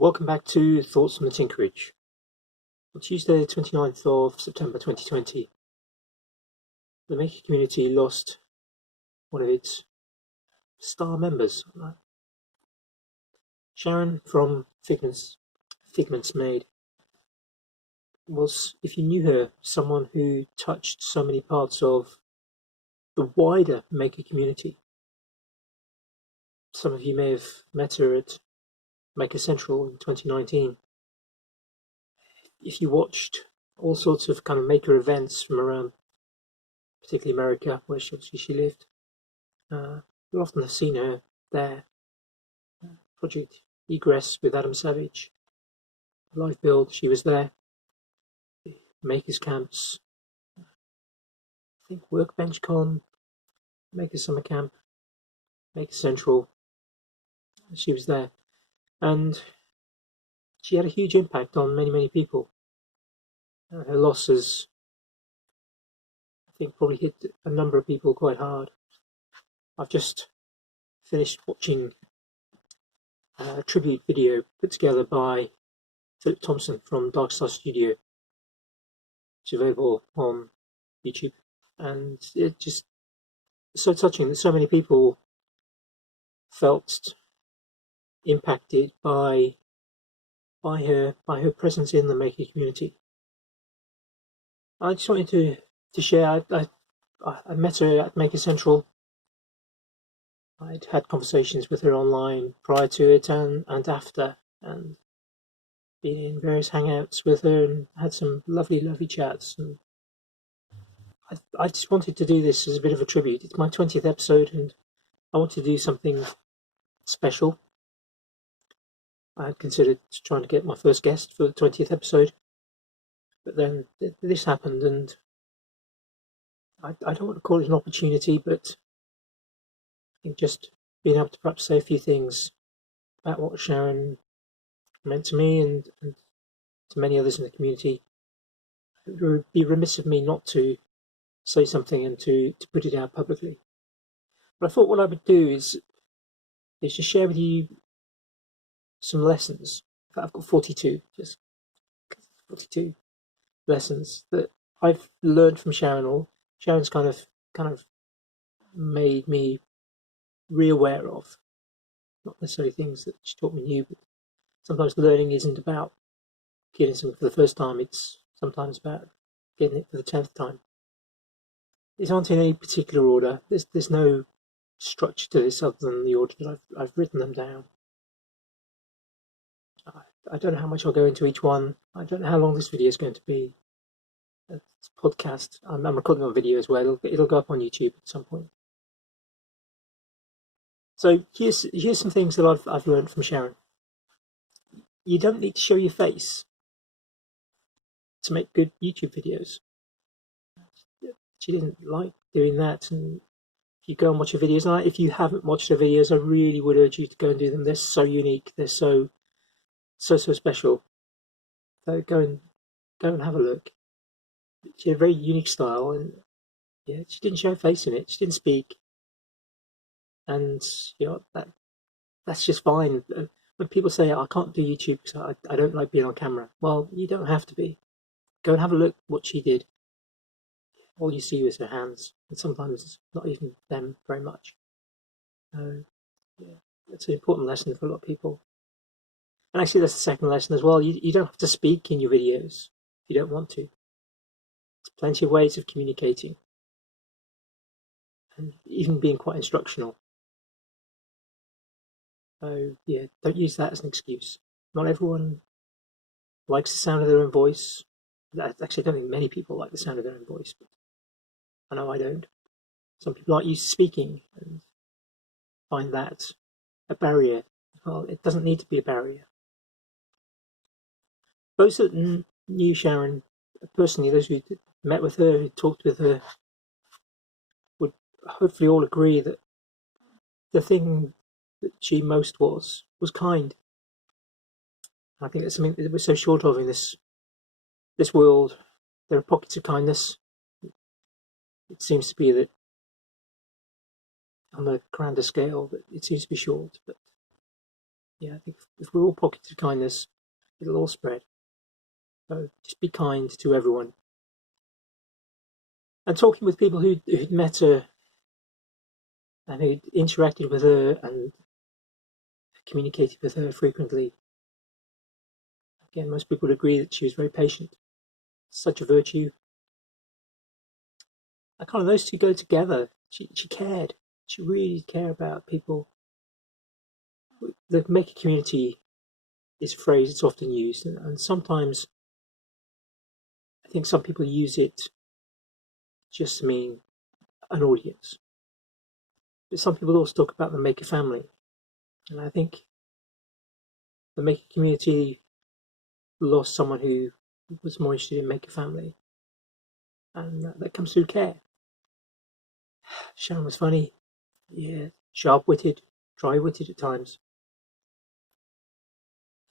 Welcome back to Thoughts on the Tinkerage. On Tuesday, the 29th of September 2020, the maker community lost one of its star members. Sharon from Figments Made was, if you knew her, someone who touched so many parts of the wider maker community. Some of you may have met her at Maker Central in 2019. If you watched all sorts of kind of maker events from around, particularly America, where she lived, you'll often have seen her there. Project Egress with Adam Savage, live build, she was there. Makers camps, I think Workbench Con, Maker Summer Camp, Maker Central, she was there. And she had a huge impact on many people. Her loss has, I think, probably hit a number of people quite hard. I've just finished watching a tribute video put together by Thompson from Dark Star Studio. It's available on YouTube, and it's just so touching that so many people felt impacted by her presence in the maker community. I just wanted to share. I met her at Maker Central. I'd had conversations with her online prior to it and after, and been in various hangouts with her and had some lovely chats. And I just wanted to do this as a bit of a tribute. It's my 20th episode, and I want to do something special. I had considered trying to get my first guest for the 20th episode, but then this happened, and I don't want to call it an opportunity, but I think just being able to perhaps say a few things about what Sharon meant to me and to many others in the community, it would be remiss of me not to say something and to put it out publicly. But I thought what I would do is to share with you some lessons. In fact, I've got 42 lessons that I've learned from Sharon. Or Sharon's kind of made me re-aware of, not necessarily things that she taught me new, but sometimes learning isn't about getting something for the first time. It's sometimes about getting it for the 10th time. These aren't in any particular order. There's no structure to this other than the order that I've written them down. I don't know how much I'll go into each one. I don't know how long this video is going to be. It's a podcast. I'm recording on video as well. It'll go up on YouTube at some point. So here's some things that I've learned from Sharon. You don't need to show your face to make good YouTube videos. She didn't like doing that, and if you go and watch her videos, and if you haven't watched her videos, I really would urge you to go and do them. They're so unique. They're so special. So go and have a look. She had a very unique style, and yeah, she didn't show her face in it. She didn't speak, and that's just fine. When people say I can't do YouTube because I don't like being on camera, well, you don't have to be. Go and have a look what she did. All you see was her hands, and sometimes not even them very much. Yeah, that's an important lesson for a lot of people. And actually, that's the second lesson as well. You don't have to speak in your videos if you don't want to. There's plenty of ways of communicating, and even being quite instructional. So yeah, don't use that as an excuse. Not everyone likes the sound of their own voice. Actually, I don't think many people like the sound of their own voice, but I know I don't. Some people aren't used to speaking and find that a barrier. Well, it doesn't need to be a barrier. Those that knew Sharon personally, those who met with her, who talked with her, would hopefully all agree that the thing that she most was kind. I think that's something that we're so short of in this world. There are pockets of kindness. It seems to be that on the grander scale that it seems to be short, but Yeah, I think if we're all pockets of kindness, it'll all spread. So just be kind to everyone. And talking with people who'd met her and who'd interacted with her and communicated with her frequently, again, most people would agree that she was very patient. Such a virtue. And kind of those two go together. She cared. She really cared about people. The maker community is a phrase that's often used, and sometimes I think some people use it just to mean an audience. But some people also talk about the maker family, and I think the maker community lost someone who was more interested in maker family, and that comes through care. Sharon was funny, yeah, sharp-witted, dry-witted at times.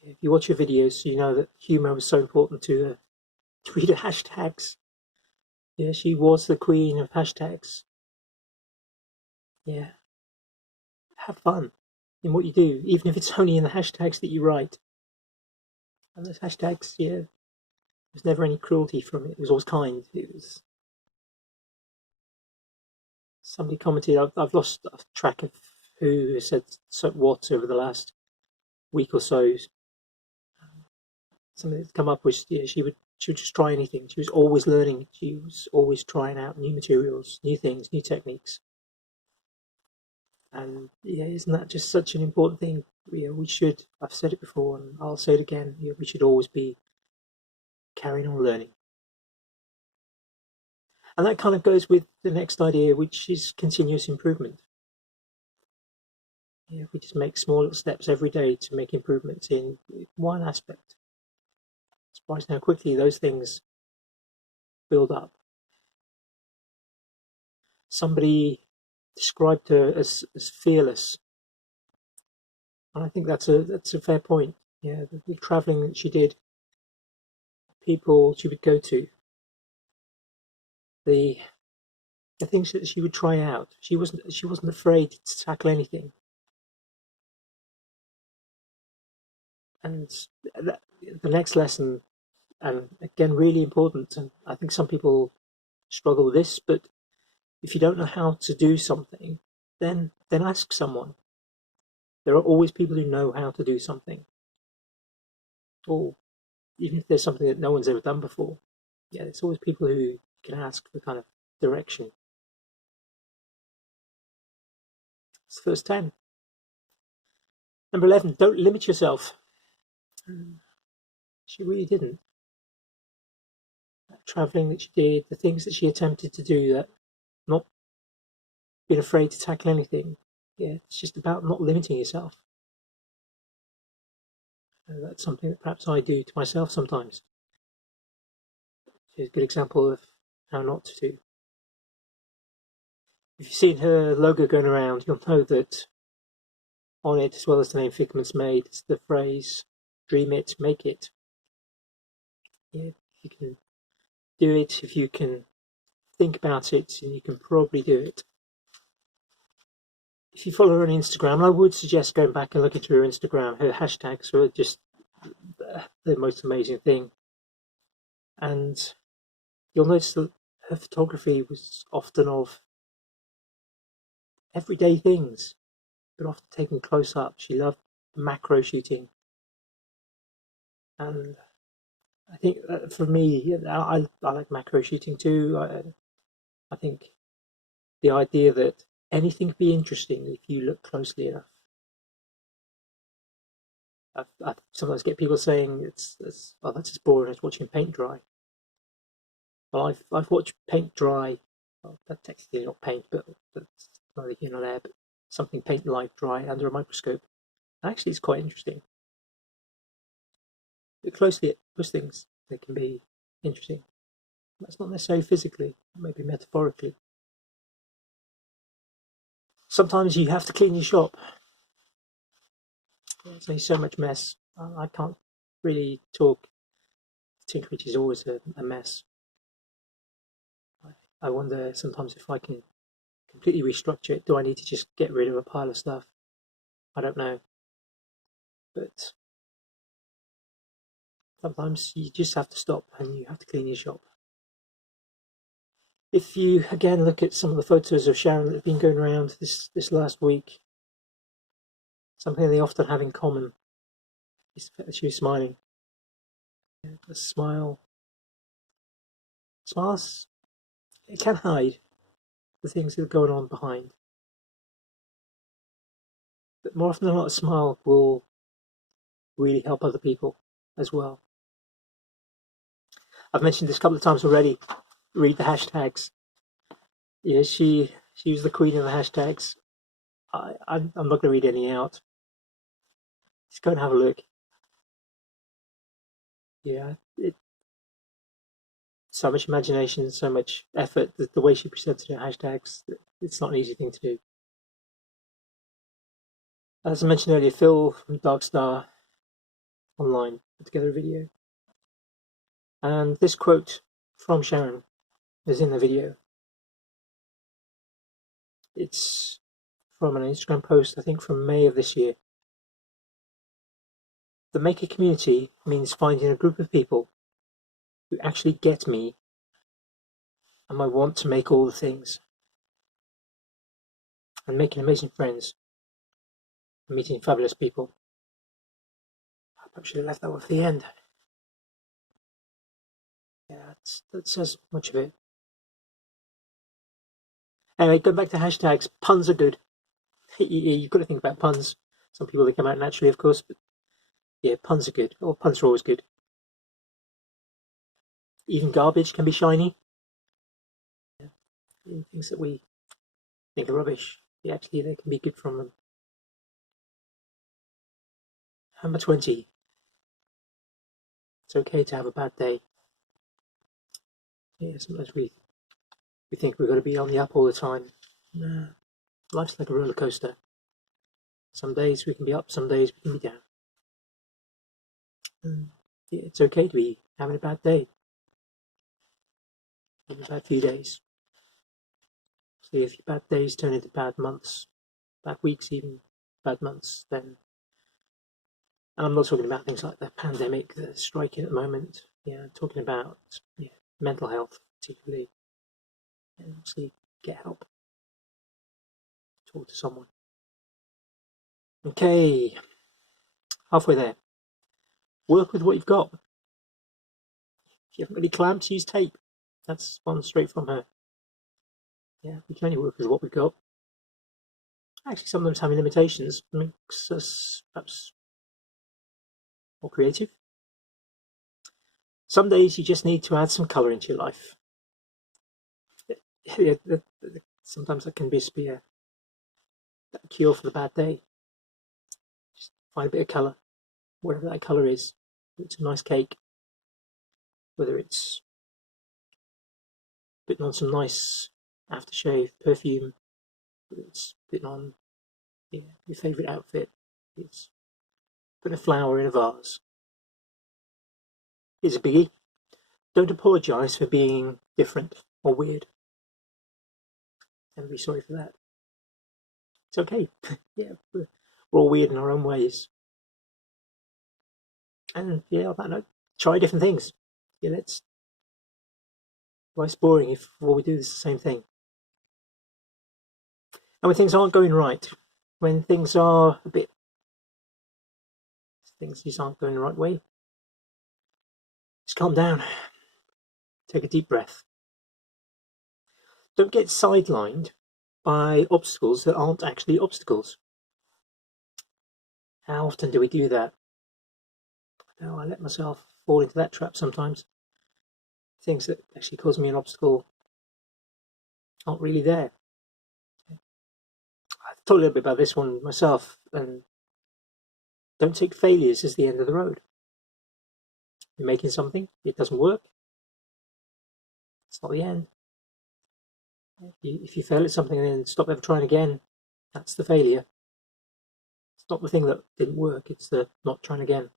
If you watch her videos, you know that humour was so important to her. To read her hashtags. Yeah, she was the queen of hashtags. Yeah, have fun in what you do, even if it's only in the hashtags that you write. And those hashtags, yeah, there's never any cruelty from it. It was always kind. It was. Somebody commented, I've lost track of who said what over the last week or so. Something that's come up was, yeah, she would just try anything. She was always learning. She was always trying out new materials, new things, new techniques. And yeah, isn't that just such an important thing? We should, I've said it before and I'll say it again, we should always be carrying on learning. And that kind of goes with the next idea, which is continuous improvement. Yeah, we just make small little steps every day to make improvements in one aspect. Surprised how quickly those things build up. Somebody described her as fearless, and I think that's a fair point. Yeah, the traveling that she did, people she would go to, the things that she would try out. She wasn't afraid to tackle anything. And the next lesson, and again, really important, and I think some people struggle with this, but if you don't know how to do something, then ask someone. There are always people who know how to do something, or even if there's something that no one's ever done before. Yeah, there's always people who can ask for kind of direction. It's the first 10. Number 11, don't limit yourself. She really didn't. That traveling that she did, the things that she attempted to do, that not being afraid to tackle anything. Yeah, it's just about not limiting yourself. And that's something that perhaps I do to myself sometimes. She's a good example of how not to do. If you've seen her logo going around, you'll know that on it, as well as the name Figments Made, it's the phrase, dream it, make it. Yeah, if you can do it, if you can think about it, and you can probably do it. If you follow her on Instagram, I would suggest going back and looking through her Instagram. Her hashtags are just the most amazing thing. And you'll notice that her photography was often of everyday things, but often taken close up. She loved macro shooting. And I think for me, I like macro shooting too. I think the idea that anything can be interesting if you look closely enough. I sometimes get people saying it's oh, that's as boring as watching paint dry. Well, I've watched paint dry. Well, that's technically not paint, but that's neither here nor there. But something paint like dry under a microscope. Actually, it's quite interesting. Look closely at those things; they can be interesting. That's not necessarily physically, maybe metaphorically. Sometimes you have to clean your shop. There's only so much mess. I can't really talk. Tinkerage is always a mess. I wonder sometimes if I can completely restructure it. Do I need to just get rid of a pile of stuff? I don't know. but sometimes you just have to stop and you have to clean your shop. If you again look at some of the photos of Sharon that have been going around this last week, something they often have in common is the fact that she was smiling. The smiles, it can hide the things that are going on behind. But more often than not, a smile will really help other people as well. I've mentioned this a couple of times already. Read the hashtags. Yeah, she was the queen of the hashtags. I'm not going to read any out. Just go and have a look. Yeah, so much imagination, so much effort. The way she presented her hashtags, it's not an easy thing to do. As I mentioned earlier, Phil from Dark Star Online put together a video. And this quote from Sharon is in the video. It's from an Instagram post, I think from May of this year. The maker community means finding a group of people who actually get me and I want to make all the things. And making amazing friends and meeting fabulous people. I probably should have left that one for the end. Yeah, that says much of it. Anyway, going back to hashtags, puns are good. You've got to think about puns. Some people, they come out naturally, of course, but yeah, puns are good. Or puns are always good. Even garbage can be shiny. Yeah. Even things that we think are rubbish, yeah, actually, they can be good from them. Number 20. It's okay to have a bad day. Yeah, sometimes we think we've got to be on the up all the time. No, life's like a roller coaster. Some days we can be up, some days we can be down. And yeah, it's okay to be having a bad day, having a bad few days. So if your bad days turn into bad months, bad weeks, even bad months, then, and I'm not talking about things like the pandemic that's striking at the moment. Yeah, I'm talking about mental health, particularly. And obviously, get help. Talk to someone. Okay, halfway there. Work with what you've got. If you haven't got any clamps, use tape. That's one straight from her. Yeah, we can only work with what we've got. Actually, sometimes having limitations makes us perhaps more creative. Some days you just need to add some colour into your life. Yeah, sometimes that can just be a cure for the bad day. Just find a bit of colour, whatever that colour is. Whether it's a nice cake, whether it's putting on some nice aftershave perfume, whether it's putting on your favourite outfit, it's putting a flower in a vase. It's a biggie. Don't apologise for being different or weird. Never be sorry for that. It's okay. Yeah, we're all weird in our own ways. And yeah, on that note, try different things. Yeah, life's boring if all we do is the same thing. And when things aren't going right, when things just aren't going the right way, just calm down. Take a deep breath. Don't get sidelined by obstacles that aren't actually obstacles. How often do we do that? I let myself fall into that trap sometimes. Things that actually cause me an obstacle aren't really there. I've talked a little bit about this one myself, and don't take failures as the end of the road. You're making something, it doesn't work, it's not the end. If you fail at something and then stop ever trying again, that's the failure. It's not the thing that didn't work, it's the not trying again.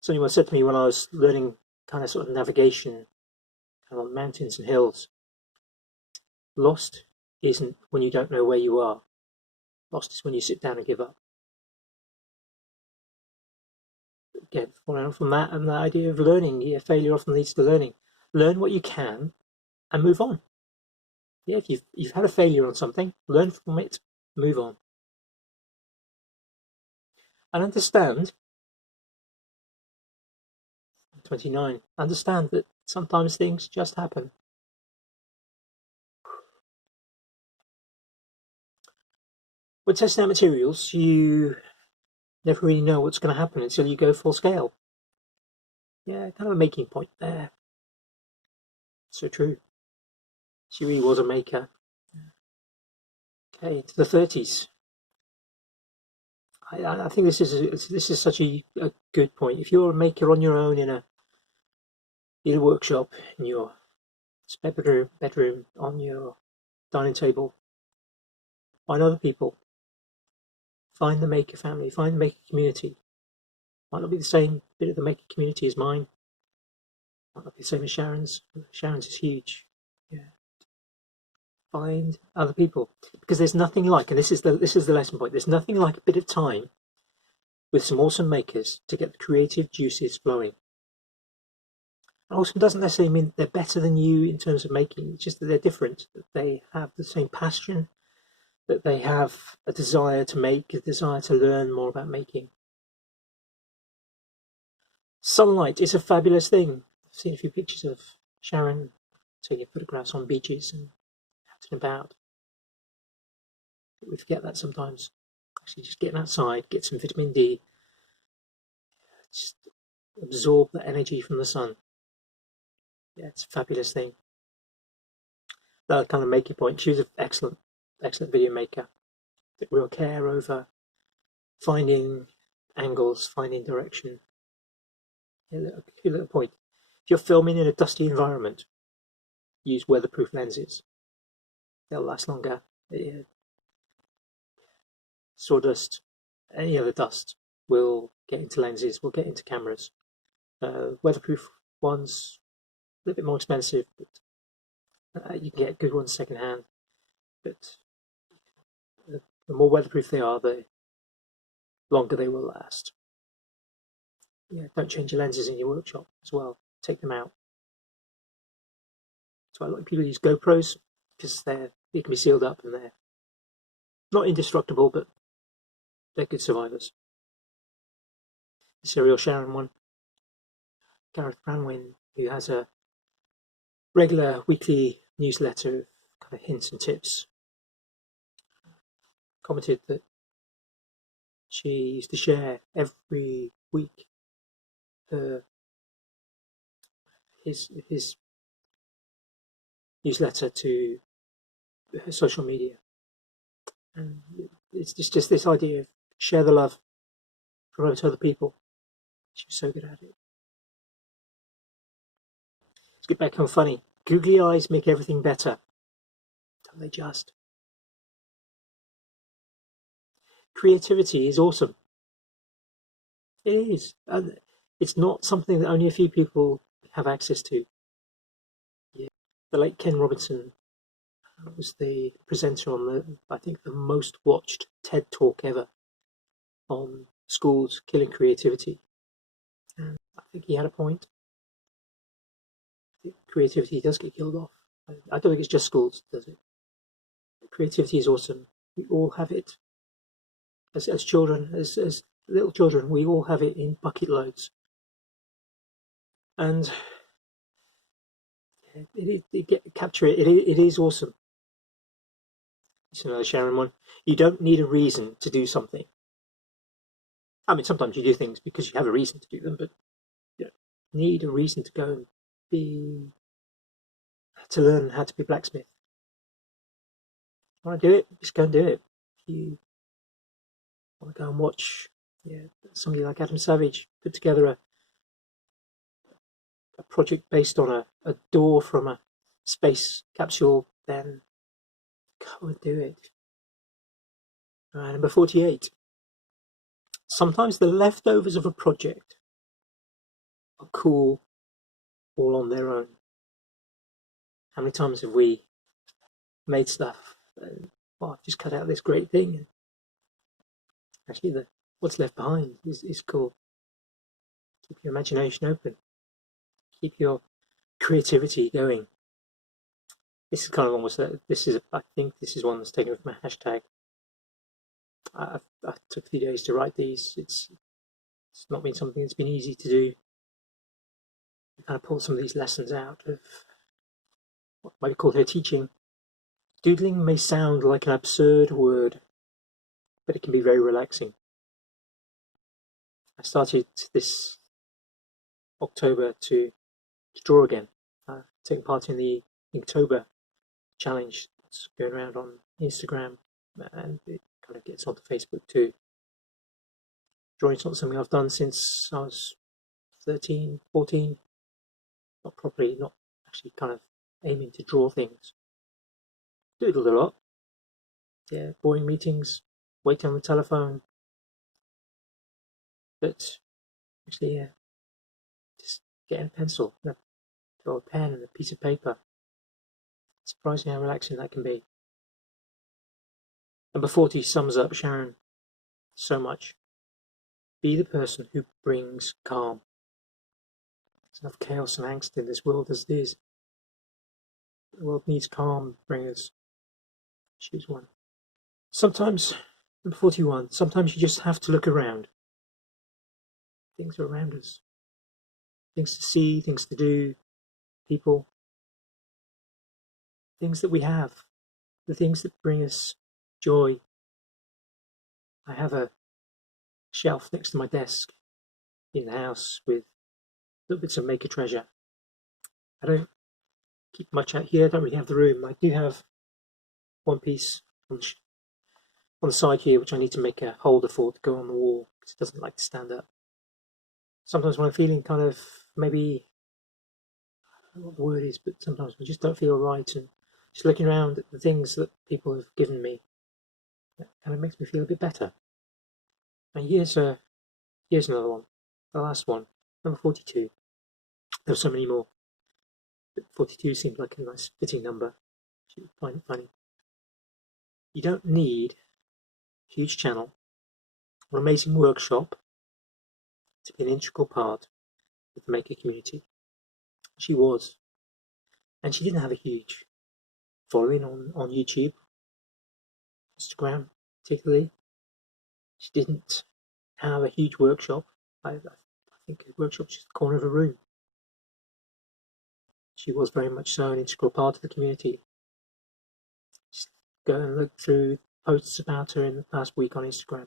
Someone said to me when I was learning kind of sort of navigation on mountains and hills, lost isn't when you don't know where you are. Lost is when you sit down and give up. again, following on from that and the idea of learning. Yeah, failure often leads to learning. Learn what you can and move on. Yeah, if you've had a failure on something, learn from it, move on. And understand, 29, understand that sometimes things just happen. When testing out materials, you never really know what's going to happen until you go full scale. Yeah, kind of a making point there. So true. She really was a maker. Okay, to the 30s. I think this is such a good point. If you're a maker on your own in a workshop, in your bedroom, on your dining table, find other people, find the maker family, find the maker community. Might not be the same bit of the maker community as mine. Might not be the same as Sharon's. Sharon's is huge. Yeah. Find other people, because there's nothing like, and this is the lesson point. There's nothing like a bit of time with some awesome makers to get the creative juices flowing. And awesome doesn't necessarily mean they're better than you in terms of making. It's just that they're different. That they have the same passion. That they have a desire to make, a desire to learn more about making. Sunlight is a fabulous thing. I've seen a few pictures of Sharon taking photographs on beaches and out and about. We forget that sometimes. Actually, just getting outside, get some vitamin D, just absorb the energy from the sun. Yeah, it's a fabulous thing. That kind of making point. She was an excellent video maker. Took real care over finding angles, finding direction. Yeah, a little point. If you're filming in a dusty environment, use weatherproof lenses. They'll last longer. Sawdust, any other dust will get into lenses, will get into cameras. Weatherproof ones, a little bit more expensive, but you can get good ones secondhand. But the more weatherproof they are, the longer they will last. Yeah, don't change your lenses in your workshop as well. Take them out. That's why a lot of people use GoPros, because they can be sealed up and they're not indestructible, but they're good survivors. The serial Sharon one, Gareth Branwyn, who has a regular weekly newsletter of kind of hints and tips, commented that she used to share every week his newsletter to her social media. And it's just this idea of share the love, promote other people. She was so good at it. Let's get back on funny. Googly eyes make everything better. Don't they just? Creativity is awesome. It is. And it's not something that only a few people have access to. Yeah. The late Ken Robinson was the presenter on I think the most watched TED Talk ever on schools killing creativity. And I think he had a point. Creativity does get killed off. I don't think it's just schools, does it? Creativity is awesome. We all have it. As children, as little children, we all have it in bucket loads. And capture it. It is awesome. It's another Sharon one. You don't need a reason to do something. I mean, sometimes you do things because you have a reason to do them, but you don't need a reason to go and to learn how to be a blacksmith. Want to do it? Just go and do it. If you want to go and watch, somebody like Adam Savage put together a project based on a door from a space capsule, then go and do it. Right, number 48. Sometimes the leftovers of a project are cool all on their own. How many times have we made stuff and I've just cut out this great thing, and actually what's left behind is cool. Keep your imagination open. Keep your creativity going. This is kind of almost, I think this is one that's taken with my hashtag. I took a few days to write these. It's not been something that's been easy to do. I kind of pulled some of these lessons out of what might be called her teaching. Doodling may sound like an absurd word, but it can be very relaxing. I started this October to draw again, taking part in the Inktober challenge that's going around on Instagram, and it kind of gets onto Facebook too. Drawing's not something I've done since I was 13, 14, not actually kind of aiming to draw things. Doodled a lot. Yeah, boring meetings, waiting on the telephone. But actually, yeah, just getting a pencil, or a pen and a piece of paper. It's surprising how relaxing that can be. Number 40 sums up Sharon so much. Be the person who brings calm. There's enough chaos and angst in this world as it is. The world needs calm bringers. Choose one. Sometimes, number 41, sometimes you just have to look around. Things are around us. Things to see, things to do, people. Things that we have. The things that bring us joy. I have a shelf next to my desk in the house with little bits of maker treasure. I don't keep much out here, I don't really have the room. I do have one piece on the side here which I need to make a holder for to go on the wall because it doesn't like to stand up. Sometimes when I'm feeling kind of maybe, I don't know what the word is, but sometimes I just don't feel right, and just looking around at the things that people have given me, that kind of makes me feel a bit better. And here's another one, the last one, number 42. There's so many more, but 42 seemed like a nice fitting number. You find it funny. You don't need a huge channel or amazing workshop to be an integral part of the maker community. She was, and she didn't have a huge following on YouTube, Instagram particularly. She didn't have a huge workshop. I think a workshop's just the corner of a room. She was very much so an integral part of the community. Just go and look through posts about her in the past week on Instagram.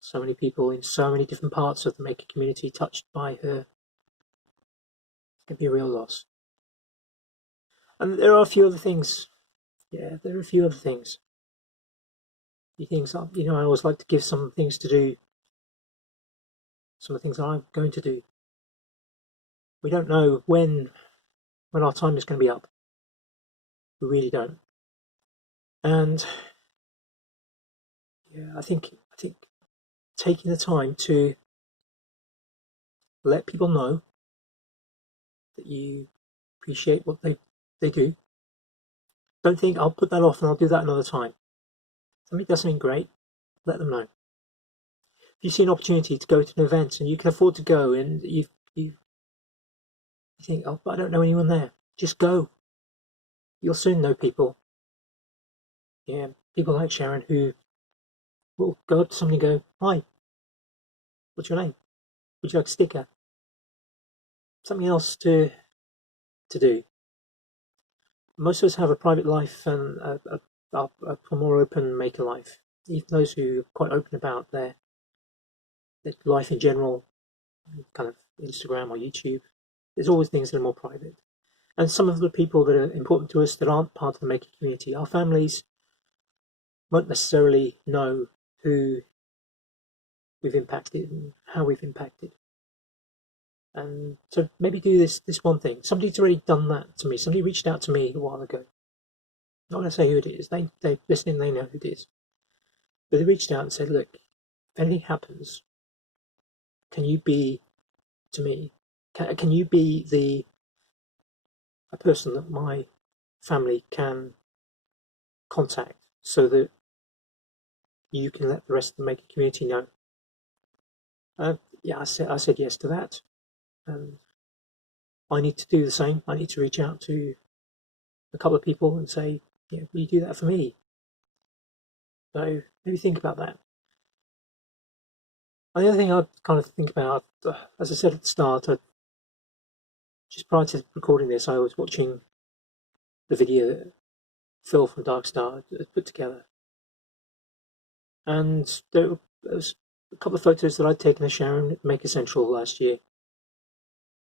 So many people in so many different parts of the maker community touched by her. It can be a real loss. And there are a few other things. Yeah, there are a few other things. Things that, I always like to give some things to do. Some of the things I'm going to do. We don't know when our time is going to be up. We really don't. And yeah, I think taking the time to let people know that you appreciate what they do. Don't think I'll put that off and I'll do that another time. Somebody does something great, let them know. If you see an opportunity to go to an event and you can afford to go, and you think, oh, but I don't know anyone there, just go. You'll soon know people. Yeah, people like Sharon who will go up to somebody and go, hi, what's your name? Would you like a sticker? Something else to do. Most of us have a private life and a more open maker life. Even those who are quite open about their life in general, kind of Instagram or YouTube, there's always things that are more private. And some of the people that are important to us that aren't part of the maker community, our families won't necessarily know who we've impacted and how we've impacted. And so maybe do this one thing. Somebody's already done that to me. Somebody reached out to me a while ago. Not going to say who it is. They're listening, they know who it is. But they reached out and said, look, if anything happens, can you be to me? Can you be a person that my family can contact so that you can let the rest of the maker community know? yeah, I said yes to that, and I need to do the same. I need to reach out to a couple of people and say, yeah, will you do that for me? So maybe think about that. And the other thing I kind of think about, as I said at the start, just prior to recording this, I was watching the video that Phil from Darkstar had put together, and there was a couple of photos that I'd taken of Sharon at Maker Central last year.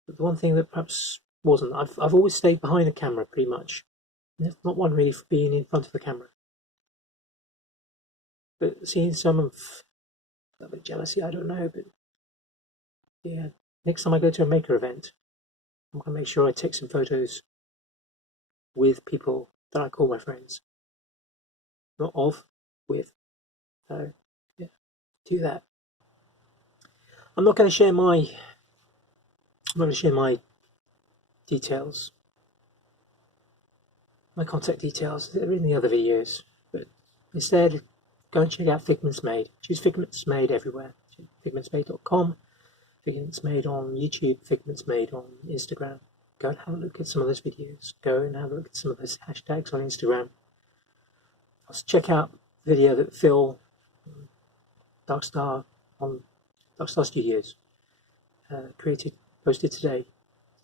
But the one thing that perhaps wasn't, I've always stayed behind the camera pretty much. Not one really for being in front of the camera. But seeing some of a bit of jealousy, I don't know, but yeah, next time I go to a maker event, I'm going to make sure I take some photos with people that I call my friends. Not of, with. So, yeah, do that. I'm not going to share my details, my contact details. They're in the other videos, but instead, go and check out Figments Made. Choose Figments Made everywhere. Figmentsmade.com, Figments Made on YouTube, Figments Made on Instagram. Go and have a look at some of those videos. Go and have a look at some of those hashtags on Instagram. Also check out the video that Phil Darkstar on Darkstar Studios posted today.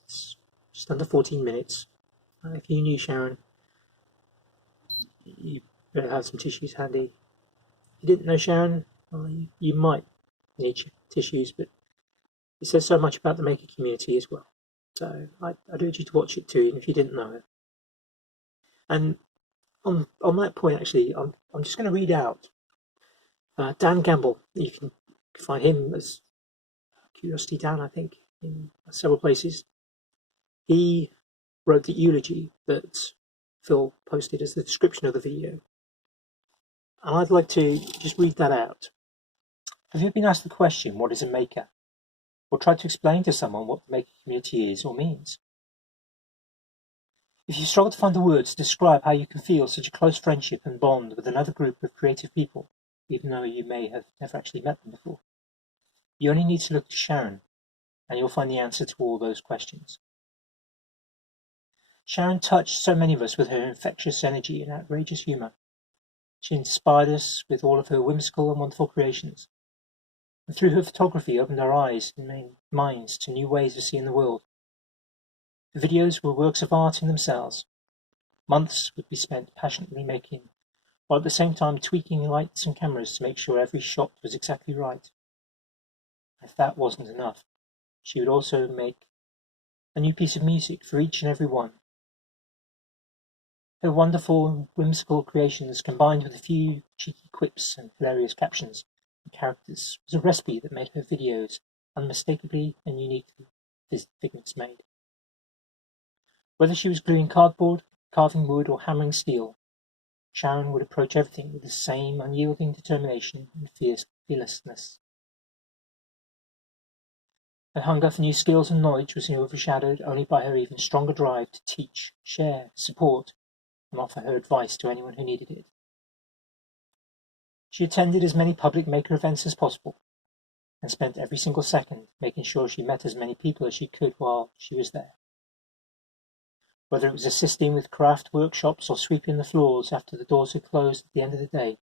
It's just under 14 minutes. If you knew Sharon, you better have some tissues handy. If you didn't know Sharon, well, you might need tissues, but it says so much about the maker community as well. So I'd urge you to watch it too, even if you didn't know her. And on that point, actually, I'm just going to read out Dan Gamble. You can find him as Curiosity Dan, I think, in several places. He wrote the eulogy that Phil posted as the description of the video. And I'd like to just read that out. Have you been asked the question, what is a maker? Or tried to explain to someone what the maker community is or means? If you struggle to find the words to describe how you can feel such a close friendship and bond with another group of creative people, even though you may have never actually met them before, you only need to look to Sharon, and you'll find the answer to all those questions. Sharon touched so many of us with her infectious energy and outrageous humour. She inspired us with all of her whimsical and wonderful creations, and through her photography opened our eyes and minds to new ways of seeing the world. The videos were works of art in themselves. Months would be spent passionately making, while at the same time tweaking lights and cameras to make sure every shot was exactly right. If that wasn't enough, she would also make a new piece of music for each and every one. Her wonderful and whimsical creations, combined with a few cheeky quips and hilarious captions and characters, was a recipe that made her videos unmistakably and uniquely Figments Made. Whether she was gluing cardboard, carving wood, or hammering steel, Sharon would approach everything with the same unyielding determination and fearlessness. Her hunger for new skills and knowledge was overshadowed only by her even stronger drive to teach, share, support, and offer her advice to anyone who needed it. She attended as many public maker events as possible, and spent every single second making sure she met as many people as she could while she was there. Whether it was assisting with craft workshops or sweeping the floors after the doors had closed at the end of the day,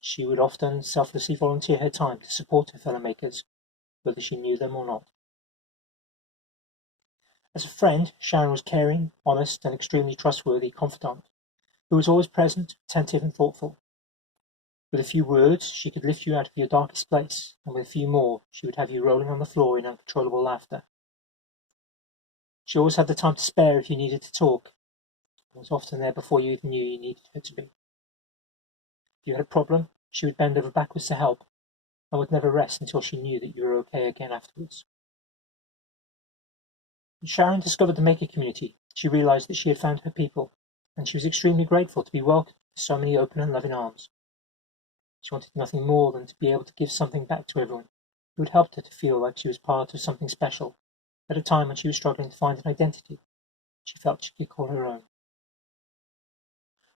she would often selflessly volunteer her time to support her fellow makers, whether she knew them or not. As a friend, Sharon was caring, honest, and extremely trustworthy confidant, who was always present, attentive, and thoughtful. With a few words, she could lift you out of your darkest place, and with a few more, she would have you rolling on the floor in uncontrollable laughter. She always had the time to spare if you needed to talk, and was often there before you even knew you needed her to be. If you had a problem, she would bend over backwards to help, and would never rest until she knew that you were okay again afterwards. When Sharon discovered the maker community, she realized that she had found her people, and she was extremely grateful to be welcomed with so many open and loving arms. She wanted nothing more than to be able to give something back to everyone who had helped her to feel like she was part of something special at a time when she was struggling to find an identity she felt she could call her own.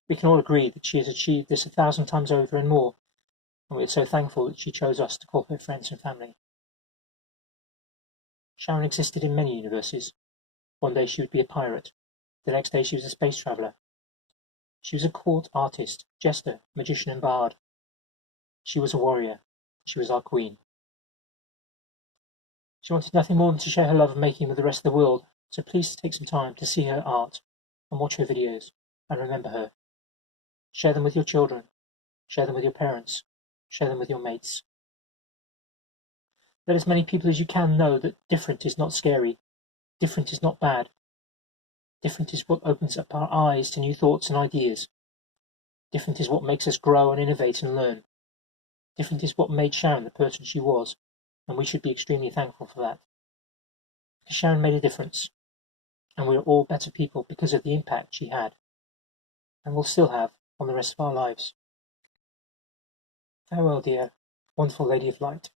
We can all agree that she has achieved this 1,000 times over and more, and we are so thankful that she chose us to call her friends and family. Sharon existed in many universes. One day she would be a pirate. The next day she was a space traveller. She was a court artist, jester, magician and bard. She was a warrior. She was our queen. She wanted nothing more than to share her love of making with the rest of the world, so please take some time to see her art and watch her videos and remember her. Share them with your children. Share them with your parents. Share them with your mates. Let as many people as you can know that different is not scary. Different is not bad. Different is what opens up our eyes to new thoughts and ideas. Different is what makes us grow and innovate and learn. Different is what made Sharon the person she was, and we should be extremely thankful for that. Because Sharon made a difference, and we are all better people because of the impact she had, and will still have on the rest of our lives. Farewell, dear, wonderful Lady of Light.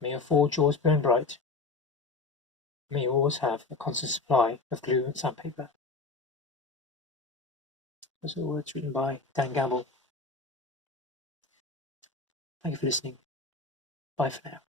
May your forge always burn bright. May you always have a constant supply of glue and sandpaper. Those are the words written by Dan Gamble. Thank you for listening. Bye for now.